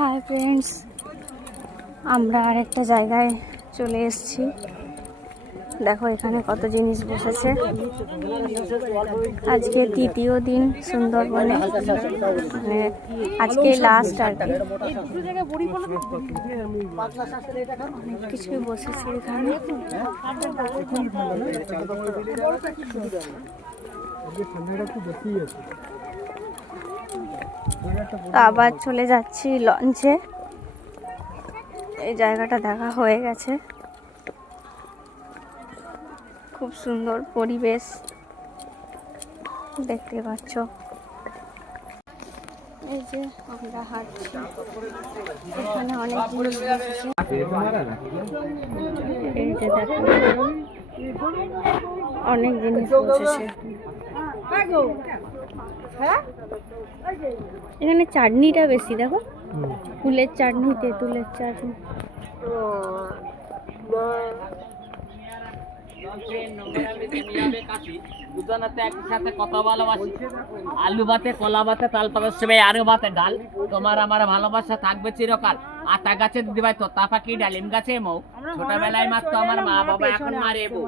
Hi friends, আমরা আরেকটা জায়গায় চলে এসেছি। দেখো এখানে কত জিনিস বসেছে। আজকে তৃতীয় দিন সুন্দরবনে, মানে আজকে লাস্ট আর কি। অনেক কিছুই বসেছে এখানে। আবার চলে যাচ্ছি লঞ্চে। এই জায়গাটা দেখা হয়ে গেছে। খুব সুন্দর পরিবেশ দেখতে পাচ্ছ। এই যে আমরা হাঁটছি, এখানে অনেক জিনিস বসেছে। এই যে দেখো অনেক জিনিস বসেছে। এখানে চাটনিটা বেশি, দেখো ফুলের চাটনি, তেঁতুলের চাটনি। আলু ভাতে, কলা ভাতে, তাল পাতার সেমাই, আরো ভাতে ডাল, তোমার আমার ভালোবাসা থাকবে চিরকাল। আতা গাছে দিদিভাই, তোতা পাখি, ডালিম গাছে মৌ, ছোটবেলায় মারতো আমার মা বাবা, এখন মারে বউ।